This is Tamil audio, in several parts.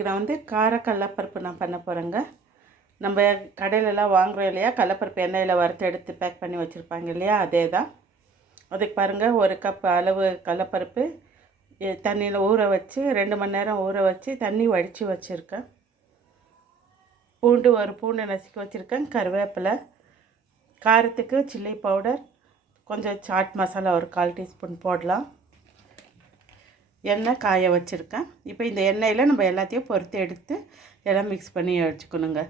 இன்றைக்கி நான் வந்து கார கடலப்பருப்பு நான் பண்ண போகிறேங்க. நம்ம கடையிலலாம் வாங்குகிறோம் இல்லையா, கடலப்பருப்பு எண்ணெயில் வறுத்து எடுத்து பேக் பண்ணி வச்சுருப்பாங்க இல்லையா, அதே தான். அதுக்கு பாருங்கள், 1 கப் அளவு கடலப்பருப்பு தண்ணியில் ஊற வச்சு 2 மணி நேரம் ஊற வச்சு தண்ணி வடித்து வச்சுருக்கேன். ஒரு பூண்டு நசுக்கி வச்சுருக்கேன். கருவேப்பிலை, காரத்துக்கு சில்லி பவுடர், கொஞ்சம் சாட் மசாலா ஒரு 1/4 டீஸ்பூன் போடலாம். எண்ணெய் காய வச்சுருக்கேன். இப்போ இந்த எண்ணெயில் நம்ம எல்லாத்தையும் பொறுத்து எடுத்து எல்லாம் மிக்ஸ் பண்ணி வச்சுக்கணுங்க.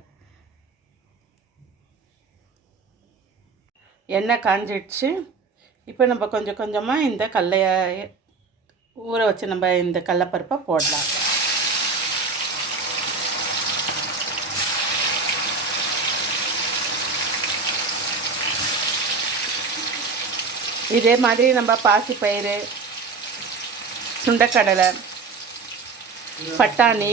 எண்ணெய் காஞ்சிடுச்சு. இப்போ நம்ம கொஞ்சம் கொஞ்சமாக இந்த ஊற வச்சு நம்ம இந்த கடலப்பருப்பை போடலாம். இதே மாதிரி நம்ம பாசிப்பயிறு, சுண்டைக்கடலை, பட்டாணி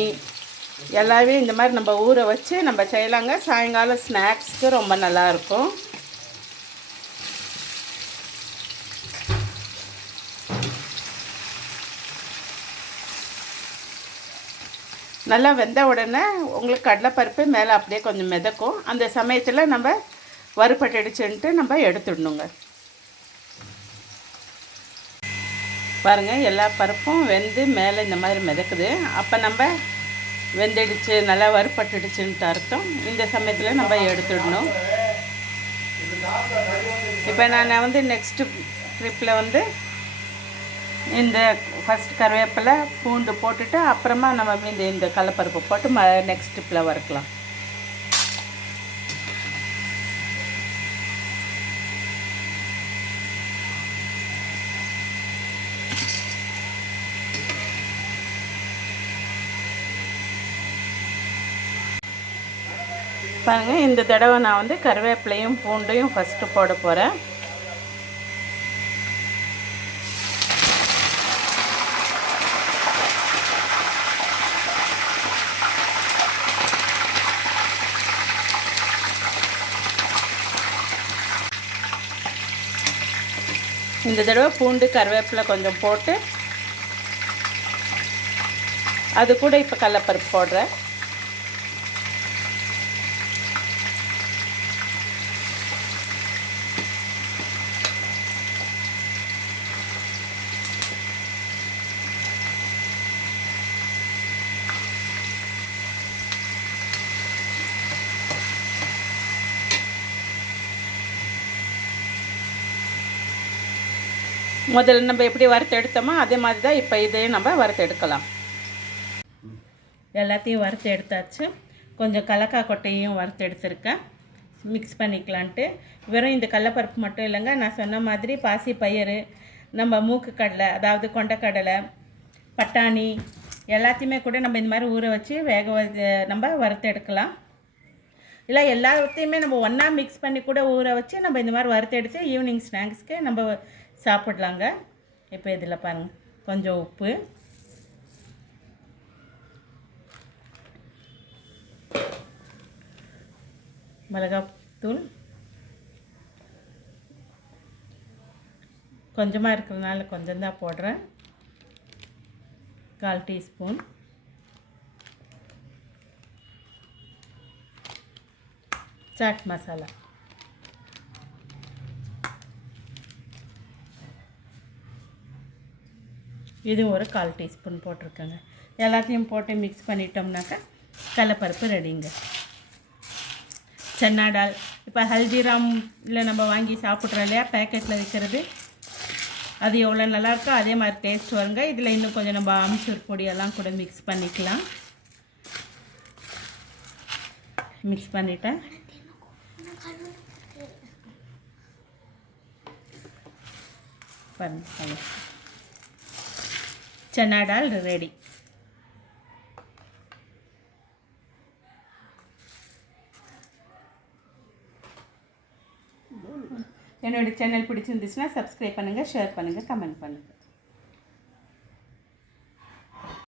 எல்லாமே இந்த மாதிரி நம்ம ஊற வச்சு நம்ம செய்யலாங்க. சாயங்காலம் ஸ்நாக்ஸ்க்கு ரொம்ப நல்லாயிருக்கும். நல்லா வெந்த உடனே உங்களுக்கு கடலைப்பருப்பு மேலே அப்படியே கொஞ்சம் மிதக்கும். அந்த சமயத்தில் நம்ம வறுபட்டுடுச்சுன்ட்டு நம்ம எடுத்துடணுங்க. பாருங்கள், எல்லா பருப்பும் வெந்து மேலே இந்த மாதிரி மிதக்குது. அப்போ நம்ம வெந்துடுச்சு, நல்லா வறுபட்டுடுச்சுன்ட்டு அர்த்தம். இந்த சமயத்தில் நம்ம எடுத்துடணும். இப்போ நான் வந்து நெக்ஸ்ட்டு ட்ரிப்பில் வந்து இந்த ஃபஸ்ட் கருவேப்பிலை, பூண்டு போட்டுட்டு அப்புறமா நம்ம இந்த கடலப்பருப்பு போட்டு நெக்ஸ்ட் ட்ரிப்பில் வறுக்கலாம். பாருங்கள், இந்த தடவை நான் வந்து கருவேப்பிலையும் பூண்டையும் ஃபஸ்ட்டு போட போகிறேன். இந்த தடவை பூண்டு கருவேப்பிலை கொஞ்சம் போட்டு அது கூட இப்போ கடலப்பருப்பு போடுறேன். முதல்ல நம்ம எப்படி வறுத்து எடுத்தோமோ அதே மாதிரி தான் இப்போ இதையும் நம்ம வறுத்து எடுக்கலாம். எல்லாத்தையும் வறுத்து எடுத்தாச்சு. கொஞ்சம் கலக்காய் கொட்டையும் வறுத்து எடுத்துருக்கேன், மிக்ஸ் பண்ணிக்கலான்ட்டு. வெறும் இந்த கடலப்பருப்பு மட்டும் இல்லைங்க, நான் சொன்ன மாதிரி பாசி பயிறு, நம்ம மூக்கு கடலை, அதாவது கொண்டைக்கடலை, பட்டாணி எல்லாத்தையுமே கூட நம்ம இந்த மாதிரி ஊற வச்சு நம்ம வறுத்து எடுக்கலாம். இல்லை எல்லாத்தையுமே நம்ம ஒன்றா மிக்ஸ் பண்ணி கூட ஊற வச்சு நம்ம இந்த மாதிரி வறுத்து எடுத்து ஈவினிங் ஸ்நாக்ஸ்க்கு நம்ம சாப்பிட்லாங்க. இப்போ இதில் பாருங்கள், கொஞ்சம் உப்பு, மிளகாத்தூள் கொஞ்சமாக இருக்கிறதுனால கொஞ்சம் தான் போடுறேன், 1/4 டீஸ்பூன். சாட் மசாலா இது ஒரு 1/4 டீஸ்பூன் போட்டிருக்கேங்க. எல்லாத்தையும் போட்டு மிக்ஸ் பண்ணிட்டோம்னாக்கா கடலப்பருப்பு ரெடிங்க. சன்னா டால் இப்போ ஹல்திராமில் நம்ம வாங்கி சாப்பிட்றோம் இல்லையா, பேக்கெட்டில் விற்கிறது, அது எவ்வளோ நல்லாயிருக்கோ அதே மாதிரி டேஸ்ட் வருங்க. இதில் இன்னும் கொஞ்சம் நம்ம அம்ச்சூர் பொடியெல்லாம் கூட மிக்ஸ் பண்ணிக்கலாம். மிக்ஸ் பண்ணிட்டேன். பாருங்கள், சன்னா டால் ரெடி. என்னோட சேனல் பிடிச்சிருந்துச்சுன்னா சப்ஸ்கிரைப் பண்ணுங்கள், ஷேர் பண்ணுங்கள், கமெண்ட் பண்ணுங்கள்.